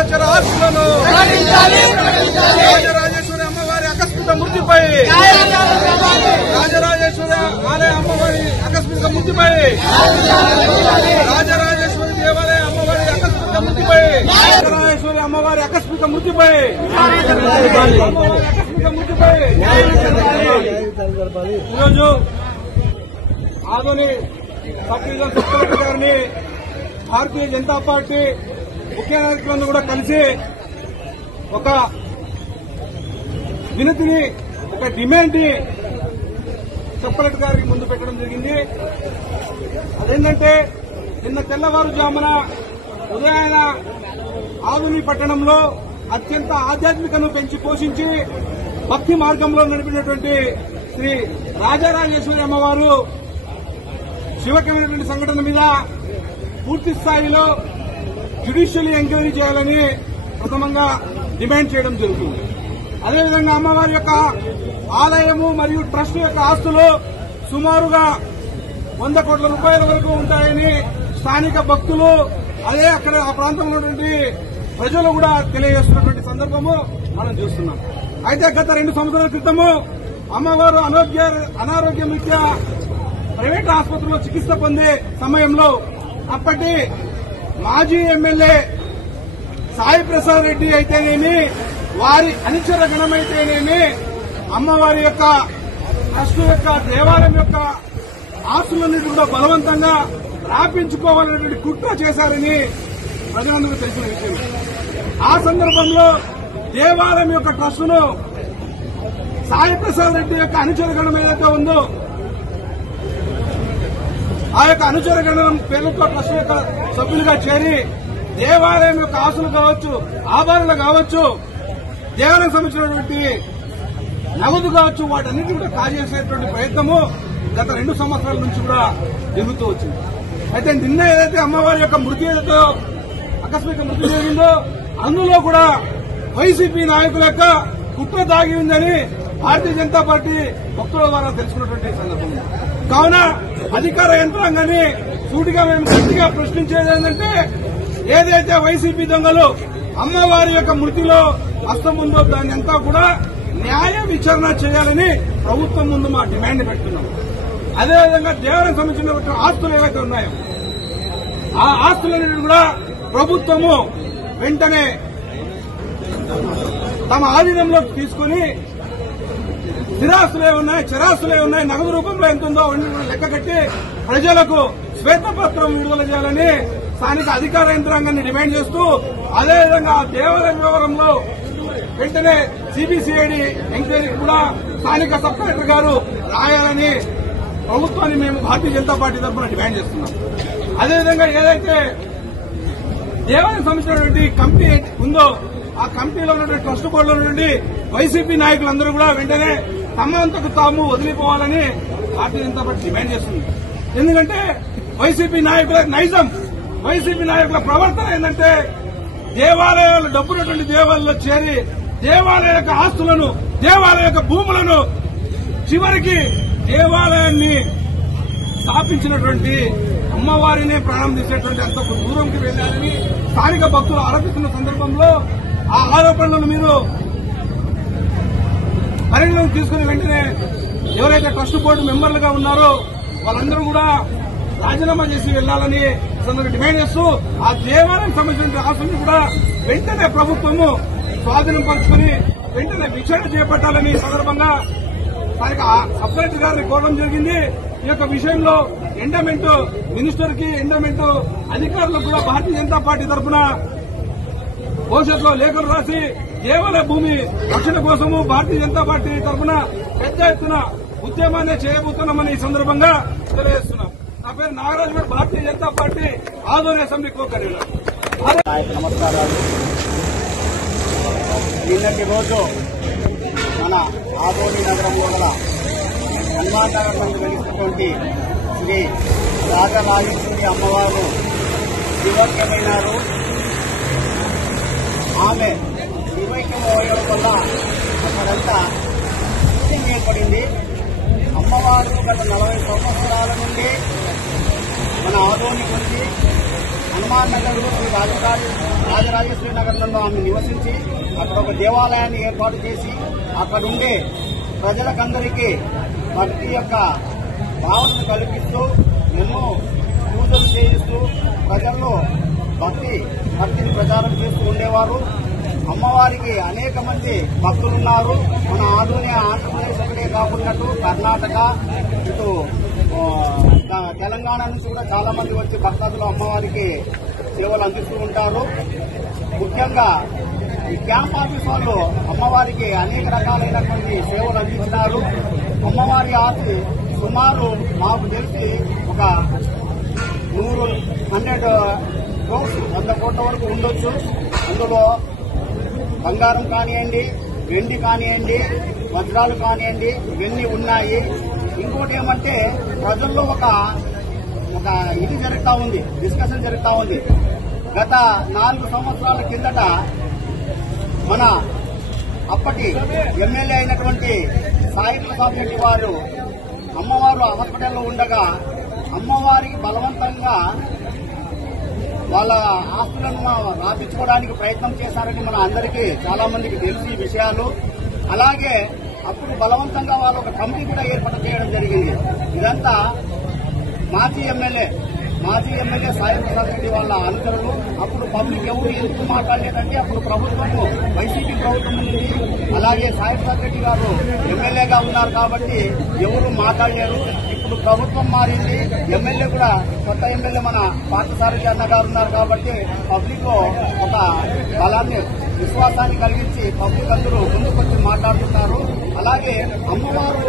అత్యాచార ఆస్తులను రాజరాజేశ్వరి అమ్మవారి ఆకస్మిక మృతిపై రాజరాజేశ్వరి ఆలయ అమ్మవారి ఆకస్మిక మృతిపై రాజరాజేశ్వరి దేవాలయ అమ్మవారి ఆకస్మిక మృతిపై రాజరాజేశ్వరి అమ్మవారి ఆకస్మిక మృతిపై ఈరోజు ఆదోని సబ్ డివిజన్ కలెక్టర్ గారిని భారతీయ జనతా పార్టీ ముఖ్య నాయకులందరూ కూడా కలిసి ఒక వినతిని ఒక డిమాండ్ ని సబ్ కలెక్టర్ గారికి ముందు పెట్టడం జరిగింది. అదేంటంటే నిన్న తెల్లవారుజామున ఉదయాన ఆదోని పట్టణంలో అత్యంత ఆధ్యాత్మికను పెంచి పోషించి భక్తి మార్గంలో నడిపినటువంటి శ్రీ రాజరాజేశ్వరి అమ్మవారు శివకమైనటువంటి సంఘటన మీద పూర్తి స్థాయిలో జ్యుడిషియల్ ఎంక్వైరీ చేయాలని ప్రథమంగా డిమాండ్ చేయడం జరుగుతుంది. అదేవిధంగా అమ్మవారి యొక్క ఆలయము మరియు ట్రస్ట్ యొక్క ఆస్తులు సుమారుగా 100 కోట్ల రూపాయల వరకు ఉంటాయని స్థానిక భక్తులు అదే అక్కడ ఆ ప్రాంతంలో ఉన్నటువంటి ప్రజలు కూడా తెలియజేస్తున్నటువంటి సందర్భము మనం చూస్తున్నాం. అయితే గత 2 సంవత్సరాల క్రితము అమ్మవారు అనారోగ్యం రీత్యా ప్రైవేట్ ఆసుపత్రిలో చికిత్స పొందే సమయంలో అప్పటి మాజీ ఎమ్మెల్యే సాయి ప్రసాద్ రెడ్డి అయితేనేమి వారి అనుచర గణమైతేనేమి అమ్మవారి యొక్క ట్రస్ట్ యొక్క దేవాలయం యొక్క ఆస్తులన్నిటి కూడా బలవంతంగా రాపించుకోవాలనేటువంటి కుట్ర చేశారని ప్రజలందరూ తెలిసిన విషయం. ఆ సందర్భంలో దేవాలయం యొక్క ట్రస్టును సాయి ప్రసాద్ రెడ్డి యొక్క అనుచర గణం ఏదైతే ఉందో ఆ యొక్క అనుచర గణం పేరుతో ట్రస్ట్ యొక్క సభ్యులుగా చేరి దేవాలయం యొక్క ఆస్తులు కావచ్చు, ఆభరణలు కావచ్చు, దేవాలయం సంబంధించినటువంటి నగదు కావచ్చు, వాటన్నిటి కూడా కాజేసేటువంటి ప్రయత్నము గత 2 సంవత్సరాల నుంచి కూడా జరుగుతూ వచ్చింది. అయితే నిన్న ఏదైతే అమ్మవారి యొక్క మృతి ఏదైతే ఆకస్మిక మృతి జరిగిందో అందులో కూడా వైసీపీ నాయకుల యొక్క కుట్ర దాగి ఉందని భారతీయ జనతా పార్టీ భక్తుల ద్వారా తెలుసుకున్నటువంటి సందర్భం. కావున అధికార యంత్రాంగాన్ని సూటిగా మేము గట్టిగా ప్రశ్నించేది ఏంటంటే ఏదైతే వైసీపీ దొంగలు అమ్మవారి యొక్క మృతిలో హస్తం ఉందో దాన్ని అంతా కూడా న్యాయ విచారణ చేయాలని ప్రభుత్వం ముందు మా డిమాండ్ పెడుతున్నాం. అదేవిధంగా దేవాలయం సంబంధించిన ఆస్తులు ఏవైతే ఉన్నాయో ఆ ఆస్తులన్నింటినీ కూడా ప్రభుత్వము వెంటనే తమ ఆధీనంలోకి తీసుకుని స్థిరాస్తులే ఉన్నాయి, చరాస్తులే ఉన్నాయి, నగదు రూపంలో ఎంత ఉందో లెక్క కట్టి ప్రజలకు శ్వేతపత్రం విడుదల చేయాలని స్థానిక అధికార యంత్రాంగాన్ని డిమాండ్ చేస్తూ అదేవిధంగా ఆ దేవాలయ వ్యవహారంలో వెంటనే సిబిసిఐడి ఎంక్వైరీ కూడా స్థానిక సబ్ కలెక్టర్ గారు రాయాలని ప్రభుత్వాన్ని మేము భారతీయ జనతా పార్టీ తరఫున డిమాండ్ చేస్తున్నాం. అదేవిధంగా ఏదైతే దేవాలయం సంబంధించినటువంటి కంపెనీ ఉందో ఆ కంపెనీలో ఉన్నటువంటి ట్రస్ట్ బోర్డులో నుండి వైసీపీ నాయకులందరూ కూడా వెంటనే తమంతకు తాము వదిలిపోవాలని భారతీయ జనతా పార్టీ డిమాండ్ చేస్తుంది. ఎందుకంటే వైసీపీ నాయకుల నైజం, వైసీపీ నాయకుల ప్రవర్తన ఏంటంటే దేవాలయాలు డబ్బున్నటువంటి దేవాలయాల్లో చేరి దేవాలయ యొక్క ఆస్తులను, దేవాలయ యొక్క భూములను, చివరికి దేవాలయాన్ని స్థాపించినటువంటి అమ్మవారినే ప్రాణం తీసేటువంటి అంత దూరంకి వెళ్లారని స్థానిక భక్తులు ఆరోపిస్తున్న సందర్భంలో ఆ ఆరోపణలను మీరు పరిగణలోకి తీసుకుని వెంటనే ఎవరైతే ట్రస్ట్ బోర్డు మెంబర్లుగా ఉన్నారో వాళ్ళందరూ కూడా రాజీనామా చేసి వెళ్లాలని డిమాండ్ చేస్తూ ఆ దేవాలయం సంబంధించిన ఆస్తులను కూడా వెంటనే ప్రభుత్వము స్వాధీనం పరుచుకుని వెంటనే విచారణ చేపట్టాలని సందర్భంగా స్థానిక సబ్ కలెక్టర్ గారిని కోరడం జరిగింది. ఈ యొక్క విషయంలో ఎండోమెంట్ మినిస్టర్ కి, ఎండోమెంట్ అధికారులకు కూడా భారతీయ జనతా పార్టీ తరఫున భవిష్యత్తులో లేఖలు రాసి దేవాలయ భూమి రక్షణ కోసము భారతీయ జనతా పార్టీ తరఫున పెద్ద ఎత్తున ఉద్యమాన్ని చేయబోతున్నామని ఈ సందర్భంగా తెలియజేస్తున్నాం. నా పేరు Nagaraju, Bharatiya Janata Party Adoni assembly co convener. నమస్కారాలు. నిన్నటి రోజు మన ఆదోని నగరంలో గల హనుమాన్ నగర్ నందు వెలిసినటువంటి శ్రీ రాజరాజేశ్వరి అమ్మవారు శివైక్యమైనారు. ఆమె శివైక్యం అవ్వడం వల్ల అక్కడంతా ఏర్పడింది. అమ్మవారు గత 40 సంవత్సరాల నుండి మన ఆదోనికి వచ్చి హనుమాన్ నగర్ శ్రీ రాజరాజేశ్వరి నగర్లలో ఆమె నివసించి అక్కడ ఒక దేవాలయాన్ని ఏర్పాటు చేసి అక్కడుండే ప్రజలకందరికీ భక్తి యొక్క భావనను కల్పిస్తూ ఎన్నో పూజలు చేయిస్తూ ప్రజల్లో భక్తిని ప్రచారం చేస్తూ ఉండేవారు. అమ్మవారికి అనేక మంది భక్తులున్నారు. మన ఆంధ్రప్రదేశ్ ఒకటే కాకుండా కర్ణాటక, ఇటు తెలంగాణ నుంచి కూడా చాలా మంది వచ్చి భక్తాదులు అమ్మవారికి సేవలు అందిస్తూ ఉంటారు. ముఖ్యంగా ఈ క్యాంప్ ఆఫీస్ వాళ్ళు అమ్మవారికి అనేక రకాలైనటువంటి సేవలు అందించినారు. అమ్మవారి ఆస్తి సుమారు మాకు తెలిసి ఒక 100 కోట్ల వరకు ఉండొచ్చు. అందులో బంగారం కానివ్వండి, వెండి కానివ్వండి, వజ్రాలు కానివ్వండి, ఇవన్నీ ఉన్నాయి. ఇంకోటి ఏమంటే ప్రజల్లో ఒక ఇది జరుగుతా ఉంది, డిస్కషన్ జరుగుతా ఉంది. గత 4 సంవత్సరాల కిందట మన అప్పటి ఎమ్మెల్యే అయినటువంటి సాయి ప్రసాద్ రెడ్డి వారు అమ్మవారు హాస్పిటల్లో ఉండగా అమ్మవారికి బలవంతంగా వాళ్ళ ఆస్తులను రాపించుకోవడానికి ప్రయత్నం చేశారని మన అందరికీ చాలా మందికి తెలిసి విషయాలు. అలాగే అప్పుడు బలవంతంగా వాళ్ళు ఒక కమిటీ కూడా ఏర్పాటు చేయడం జరిగింది. ఇదంతా మాజీ ఎమ్మెల్యే సాయి ప్రసాద్ రెడ్డి వాళ్ళ అనుచరులు. అప్పుడు పబ్లిక్ ఎవరు ఎందుకు మాట్లాడలేదంటే అప్పుడు ప్రభుత్వము వైసీపీ ప్రభుత్వం ఉంది. అలాగే సాయి ప్రసాద్ రెడ్డి గారు ఎమ్మెల్యేగా ఉన్నారు కాబట్టి ఎవరు మాట్లాడలేరు. ఇప్పుడు ప్రభుత్వం మారింది, ఎమ్మెల్యే కూడా కొత్త ఎమ్మెల్యే మన పార్థసారథి అన్న గారు ఉన్నారు కాబట్టి పబ్లిక్ లో ఒక బలాన్ని విశ్వాసాన్ని కలిగించి పబ్లిక్ అందరూ ముందుకొచ్చి మాట్లాడుతున్నారు. అలాగే అమ్మవారు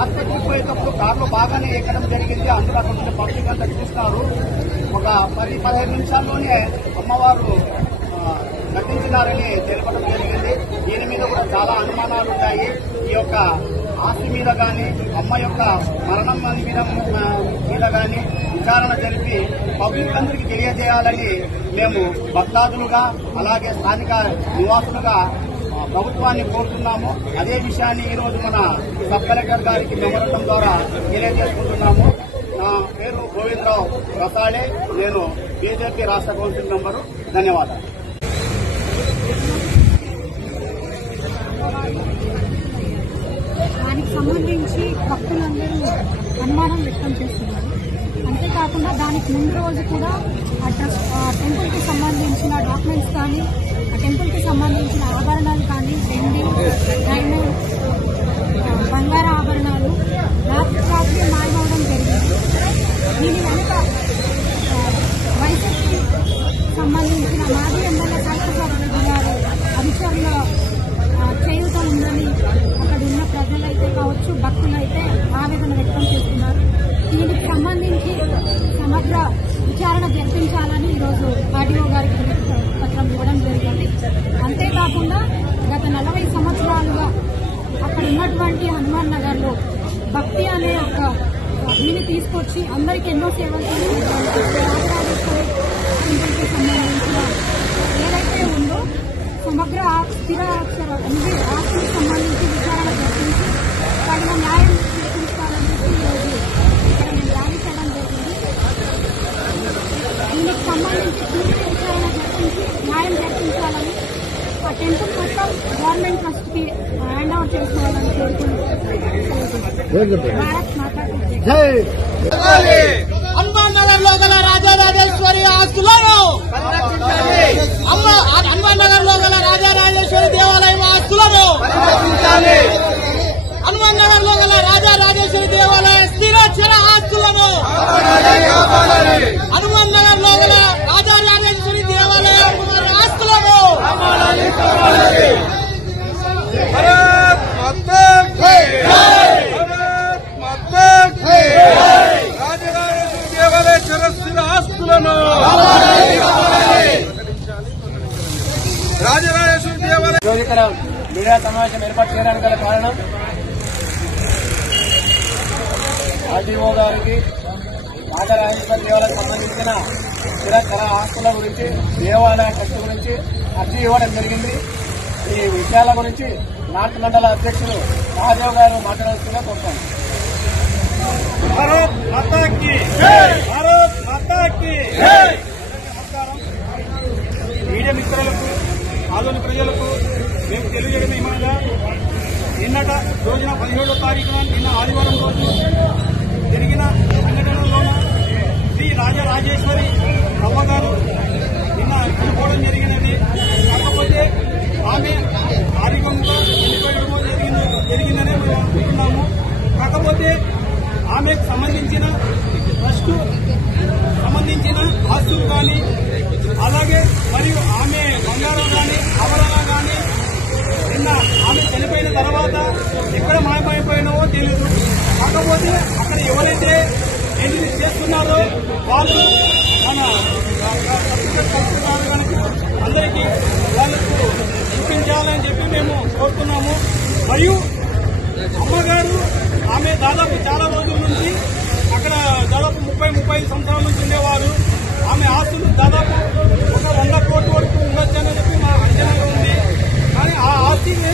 ఆసుపత్రికి పోయేటప్పుడు కార్లో బాగానే ఎక్కడం జరిగింది. అందరూ అక్కడ నుండి పబ్లిక్ అంతా చూస్తారు. ఒక 10-15 నిమిషాల్లోనే అమ్మవారు నటించినారని తెలపడం జరిగింది. దీని మీద కూడా చాలా అనుమానాలు ఉన్నాయి. ఈ యొక్క ఆస్తి మీద గాని, అమ్మ యొక్క మరణం మీద గాని విచారణ జరిపి పబ్లిక్ అందరికీ తెలియజేయాలని మేము భక్తాదులుగా అలాగే స్థానిక నివాసులుగా ప్రభుత్వాన్ని కోరుతున్నాము. అదే విషయాన్ని ఈ రోజు మన సబ్ కలెక్టర్ గారికి మెమోరండం ద్వారా తెలియజేసుకుంటున్నాము. నా పేరు గోవిందరావు రసాళే, నేను బీజేపీ రాష్ట్ర కౌన్సిల్ మెంబరు. ధన్యవాదాలు. దానికి సంబంధించి భక్తులందరూ అనుమానం వ్యక్తం చేస్తున్నారు. అంతేకాకుండా దానికి ముందు రోజు కూడా ఆ టెంపుల్ కి సంబంధించిన డాక్యుమెంట్స్ కానీ, ఆ టెంపుల్ కి సంబంధించిన ఆభరణాలు కానీ, వెండి, డైమండ్, బంగార ఆభరణాలు రాత్రి మాయమవడం జరిగింది. దీని వెనుక వైసీపీ సంబంధించిన మాజీ ఎమ్మెల్యే సాయి ప్రసాద్ రెడ్డి గారు అధికారుల చేయూత ఉందని అక్కడ ఉన్న ప్రజలైతే కావచ్చు, భక్తులైతే ఆవేదన వ్యక్తం చేస్తున్నారు. దీనికి సంబంధించి సమగ్ర విచారణ జరిపించాలని ఈరోజు ఆర్డీఓ గారికి పత్రం ఇవ్వడం జరిగింది. అంతేకాకుండా గత 40 సంవత్సరాలుగా అక్కడ ఉన్నటువంటి హనుమాన్ నగర్ లో భక్తి అనే ఒక దీన్ని తీసుకొచ్చి అందరికీ ఎన్నో సేవలు రాజరాజేశ్వరి టెంపుల్కి సంబంధించిన ఏదైతే ఉందో సమగ్ర స్థిర ఆస్తికి సంబంధించి విచారణ జరిపించి తగిన న్యాయం చేకూర్చాలని ఈరోజు ఇక్కడ మేము ర్యాలీ చేయడం జరిగింది. దీనికి సంబంధించి పూర్తి విచారణ జరిపించి న్యాయం జరిపించాలని, ఆ టెంపుల్ మొత్తం గవర్నమెంట్ ట్రస్ట్ కి హ్యాండ్ ఓవర్ చేసుకోవాలని భారత్ మాతా హనుమాన్ నగర్ లో గల రాజరాజేశ్వరి ఆస్తులను హనుమాన్ నగర్ లో గల రాజరాజేశ్వరి దేవాలయం ఆస్తులను హనుమాన్ నగర్ లో గల రాజరాజేశ్వరి దేవాలయ స్థిరచర ఆస్తులను హనుమాన్ నగర్ లో గల రాజరాజేశ్వరి దేవాలయం ఆస్తులను రాజరాజేశ్వరి దేవాలయం రోజు ఇక్కడ మీడియా సమావేశం ఏర్పాటు చేయడానికి గల కారణం ఆర్డీఓ గారికి రాజరాజేశ్వరి దేవాలయం సంబంధించిన స్థిరచర ఆస్తుల గురించి, దేవాలయ ఖర్చు గురించి అర్జీ ఇవ్వడం జరిగింది. ఈ విషయాల గురించి నార్త్ మండల అధ్యక్షుడు మహాదేవ్ గారు మాట్లాడాల్సిందిగా కోరుతాను. భారత్ మాతా కీ జై, భారత్ మాతా కీ జై. మీడియా మిత్రులకు ఆదోని ప్రజలకు మేము తెలియజేయడం ఏమనగా నిన్నట రోజున 17వ తారీఖున నిన్న ఆదివారం రోజు జరిగిన సంఘటనలోనూ శ్రీ రాజరాజేశ్వరి అవ్వగారు నిన్న చనిపోవడం జరిగినది. కాకపోతే ఆమె ఆరోగ్యంగా చనిపోవడం జరిగిందనే మేము అనుకుంటున్నాము. కాకపోతే ఆమెకు సంబంధించిన ట్రస్టు సంబంధించిన ఆస్తులు కానీ అలాగే మరియు ఆమె బంగారం కానీ ఆభరణాలు కానీ నిన్న ఆమె చనిపోయిన తర్వాత ఎక్కడ మాయమైపోయినావో తెలియదు. కాకపోతే అక్కడ ఎవరైతే ఎన్ని చేస్తున్నారో వాళ్ళు మన అందరికీ వాళ్ళకు చూపించాలని చెప్పి మేము కోరుతున్నాము. మరియు అమ్మగారు ఆమె దాదాపు చాలా రోజుల నుంచి అక్కడ దాదాపు 30-35 సంవత్సరాల నుంచి ఉండేవారు. ఆమె ఆస్తులు దాదాపు ఒక 100 కోట్ల వరకు ఉండొచ్చని చెప్పి మా అంచనాగా ఉంది. కానీ ఆ ఆస్తిని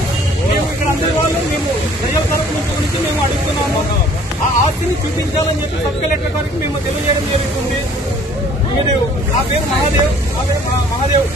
మేము ఇక్కడ అందరి వాళ్ళు మేము ప్రజల తరఫు నుంచి మేము అడుగుతున్నాము. ఆ ఆస్తిని చూపించాలని చెప్పి సబ్ కలెక్టర్ గారికి మేము తెలియజేయడం జరుగుతుంది. నా పేరు మహాదేవ్.